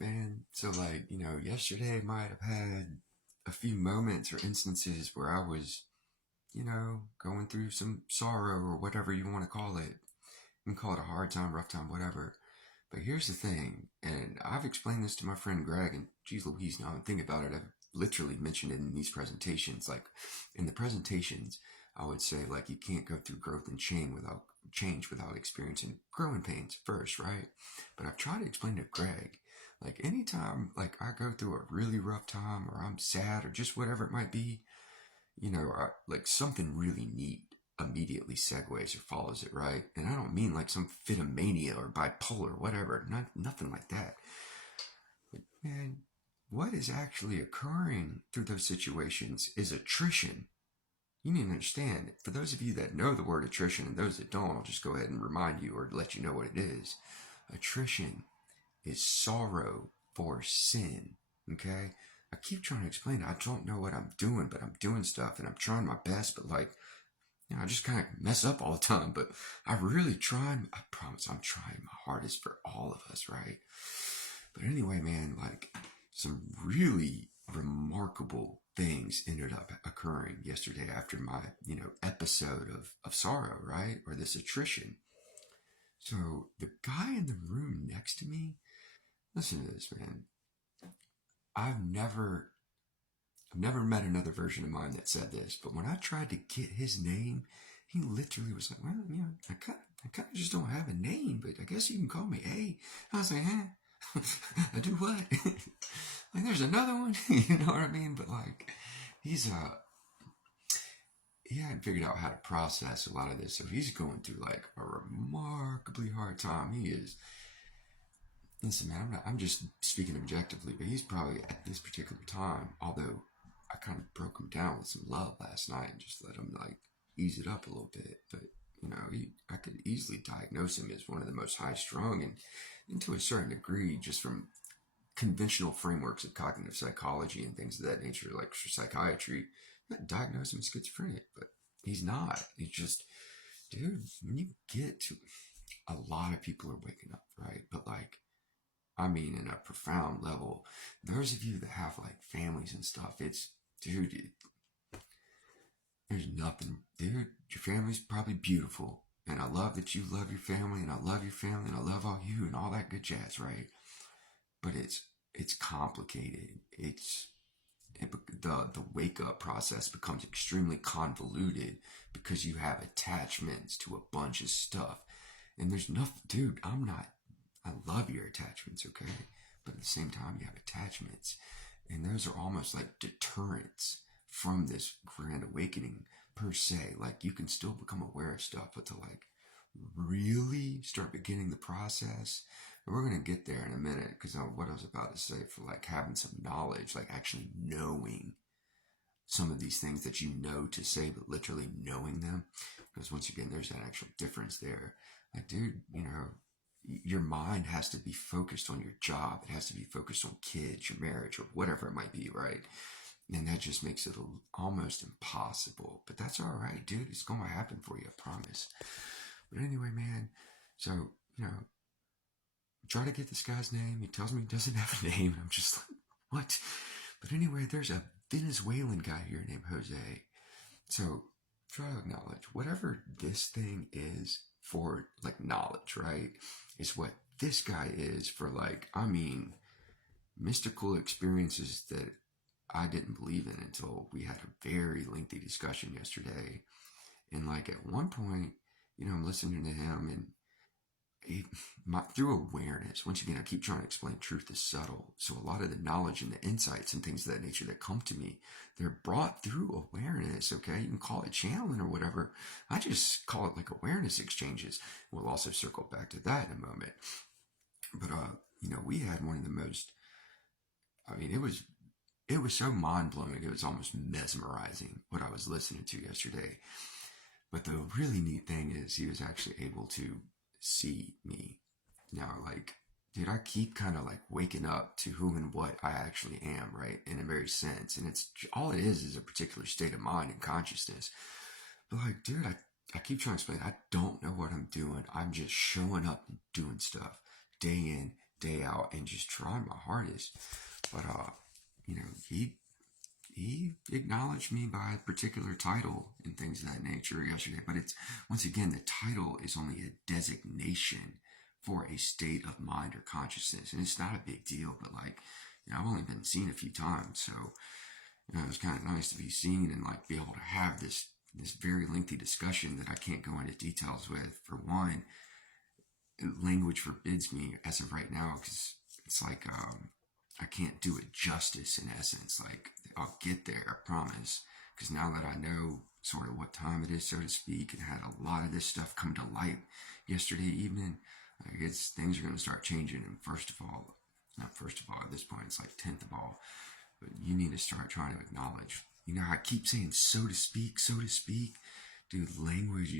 man. So, like, yesterday might have had a few moments or instances where I was, going through some sorrow or whatever you want to call it. You can call it a hard time, rough time, whatever. But here's the thing, and I've explained this to my friend Greg, and geez Louise, now I'm thinking about it, I've literally mentioned it in these presentations. Like, in the presentations, I would say, like, you can't go through growth and change without experiencing growing pains first, right? But I've tried to explain to Greg, like, anytime, like, I go through a really rough time, or I'm sad, or just whatever it might be, like something really neat immediately segues or follows it, right? And I don't mean like some fit of mania or bipolar, whatever. Nothing like that. But man, what is actually occurring through those situations is attrition. You need to understand. For those of you that know the word attrition and those that don't, I'll just go ahead and remind you or let you know what it is. Attrition is sorrow for sin. Okay? I keep trying to explain it. I don't know what I'm doing, but I'm doing stuff and I'm trying my best, but like, I just kind of mess up all the time, but I really try. I promise I'm trying my hardest for all of us, right? But anyway, man, like some really remarkable things ended up occurring yesterday after my, episode of sorrow, right? Or this attrition. So the guy in the room next to me, listen to this, man. I've never I've never met another version of mine that said this, but when I tried to get his name, he literally was like, "Well, I kind of just don't have a name, but I guess you can call me A." I was like, "Huh? I do what? Like, there's another one, you know what I mean?" But like, he's he hadn't figured out how to process a lot of this, so he's going through like a remarkably hard time. He is. Listen, man, I'm just speaking objectively, but he's probably at this particular time, although I kind of broke him down with some love last night and just let him like ease it up a little bit. But I could easily diagnose him as one of the most high strung and to a certain degree, just from conventional frameworks of cognitive psychology and things of that nature, like for psychiatry, not diagnose him as schizophrenic, but he's not. He's just, dude, when you get to a lot of people are waking up, right? But like, I mean, in a profound level, those of you that have like families and stuff, dude, there's nothing, dude. Your family's probably beautiful. And I love that you love your family, and I love your family, and I love all you and all that good jazz, right? But it's complicated. The wake up process becomes extremely convoluted because you have attachments to a bunch of stuff, and there's nothing, dude. I love your attachments, okay? But at the same time, you have attachments. And those are almost like deterrents from this grand awakening per se. Like, you can still become aware of stuff, but to like really start beginning the process, and we're going to get there in a minute because what I was about to say for like having some knowledge, like actually knowing some of these things that you know to say, but literally knowing them. Because once again, there's that actual difference there. Like, dude, your mind has to be focused on your job. It has to be focused on kids, your marriage, or whatever it might be, right? And that just makes it almost impossible. But that's all right, dude. It's going to happen for you, I promise. But anyway, man, so, you know, try to get this guy's name. He tells me he doesn't have a name. I'm just like, what? But anyway, there's a Venezuelan guy here named Jose. So try to acknowledge whatever this thing is for like knowledge, right? Is what this guy is for like, I mean, mystical experiences that I didn't believe in until we had a very lengthy discussion yesterday. And like at one point, I'm listening to him and through awareness, once again, I keep trying to explain truth is subtle. So a lot of the knowledge and the insights and things of that nature that come to me, they're brought through awareness. Okay, you can call it channeling or whatever. I just call it like awareness exchanges. We'll also circle back to that in a moment. But we had one of the most. I mean, it was so mind blowing. It was almost mesmerizing what I was listening to yesterday. But the really neat thing is he was actually able to see me. Now, like, dude, I keep kind of like waking up to who and what I actually am, right? In a very sense. And it's all it is a particular state of mind and consciousness. But like, dude, I keep trying to explain, I don't know what I'm doing. I'm just showing up and doing stuff day in, day out and just try my hardest. But you know, he acknowledged me by a particular title and things of that nature yesterday. But it's, once again, the title is only a designation for a state of mind or consciousness, and it's not a big deal. But like, you know, I've only been seen a few times, so you know, it was kind of nice to be seen and like be able to have this very lengthy discussion that I can't go into details with. For one, language forbids me as of right now, because it's like I can't do it justice in essence. Like, I'll get there, I promise. Because now that I know sort of what time it is, so to speak, and had a lot of this stuff come to light yesterday evening, like, things are going to start changing. And not first of all, at this point, it's like 10th of all, but you need to start trying to acknowledge. You know, I keep saying so to speak, so to speak. Dude, language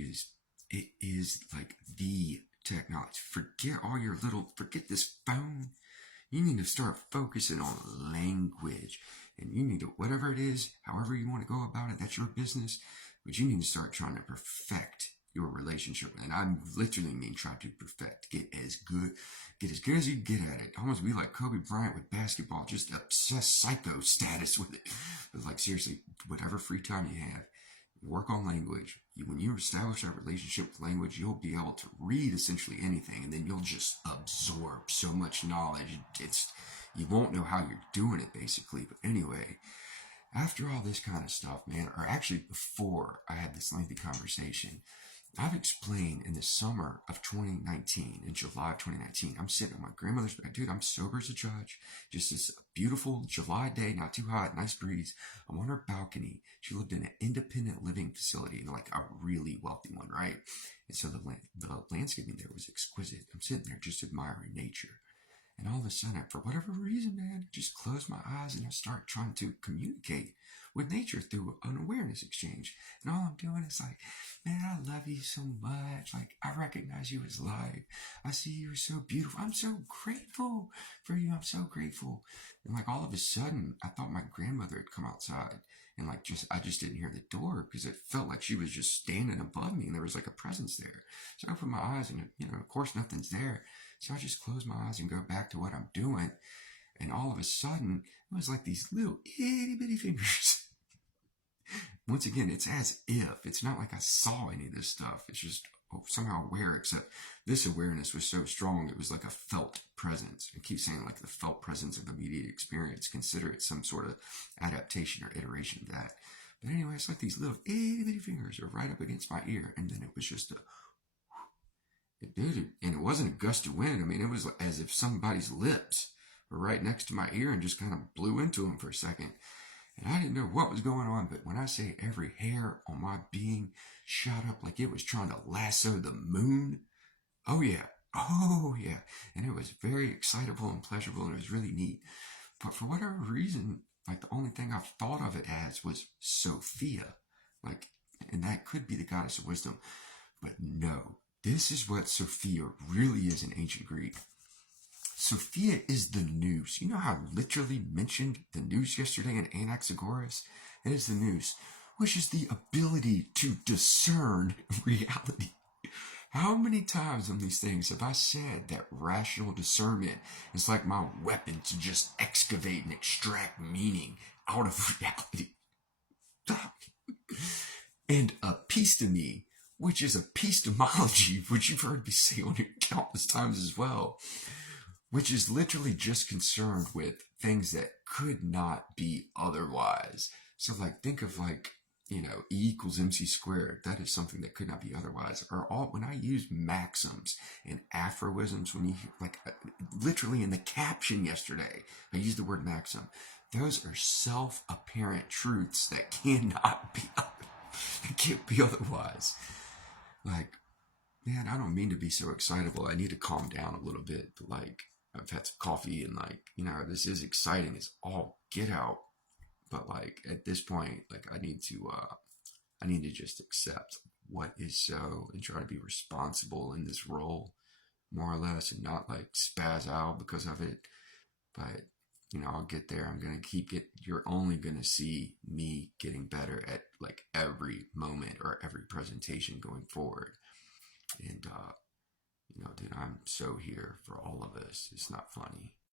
it is like the technology. Forget this phone. You need to start focusing on language. And you need to, whatever it is, however you want to go about it, that's your business. But you need to start trying to perfect your relationship. And I literally mean try to perfect. Get as good as you can get at it. Almost be like Kobe Bryant with basketball, just obsessed psycho status with it. But like, seriously, whatever free time you have, work on language. When you establish that relationship with language, you'll be able to read essentially anything, and then you'll just absorb so much knowledge. You won't know how you're doing it, basically. But anyway, after all this kind of stuff, man, or actually before I had this lengthy conversation, I've explained in the summer of 2019, in July of 2019, I'm sitting on my grandmother's bed. Dude, I'm sober as a judge. Just this beautiful July day, not too hot, nice breeze. I'm on her balcony. She lived in an independent living facility, like a really wealthy one, right? And so the landscaping there was exquisite. I'm sitting there just admiring nature. And all of a sudden, for whatever reason, man, I just close my eyes and I start trying to communicate with nature through an awareness exchange. And all I'm doing is like, man, I love you so much. Like, I recognize you as life. I see you're so beautiful. I'm so grateful for you. I'm so grateful. And like, all of a sudden, I thought my grandmother had come outside. And like, I just didn't hear the door because it felt like she was just standing above me and there was like a presence there. So I opened my eyes and, you know, of course, nothing's there. So I just close my eyes and go back to what I'm doing. And all of a sudden, it was like these little itty bitty fingers. Once again, it's as if, it's not like I saw any of this stuff. It's just somehow aware, except this awareness was so strong, it was like a felt presence. I keep saying like the felt presence of immediate experience. Consider it some sort of adaptation or iteration of that. But anyway, it's like these little itty bitty fingers are right up against my ear. And then it was just it did it. And it wasn't a gust of wind. I mean, it was as if somebody's lips were right next to my ear and just kind of blew into them for a second. And I didn't know what was going on, but when I say every hair on my being shot up like it was trying to lasso the moon, oh yeah, and it was very excitable and pleasurable, and it was really neat. But for whatever reason, like, the only thing I've thought of it as was Sophia, like, and that could be the goddess of wisdom, but no, this is what Sophia really is in ancient Greek. Sophia is the nous. You know how I literally mentioned the nous yesterday in Anaxagoras? It is the nous, which is the ability to discern reality. How many times on these things have I said that rational discernment is like my weapon to just excavate and extract meaning out of reality? And episteme, which is epistemology, which you've heard me say on here countless times as well, which is literally just concerned with things that could not be otherwise. So like, think of like, you know, E equals MC squared. That is something that could not be otherwise. Or when I use maxims and aphorisms, when you hear, like, literally in the caption yesterday, I used the word maxim. Those are self-apparent truths that cannot be, it can't be otherwise. Like, man, I don't mean to be so excitable. I need to calm down a little bit. But like, I've had some coffee and like, you know, this is exciting as all get out. But like, at this point, like, I need to just accept what is so and try to be responsible in this role, more or less, and not like spaz out because of it. But, you know, I'll get there. I'm going to you're only going to see me getting better at like every moment or every presentation going forward. And, Dude, I'm so here for all of us. It's not funny.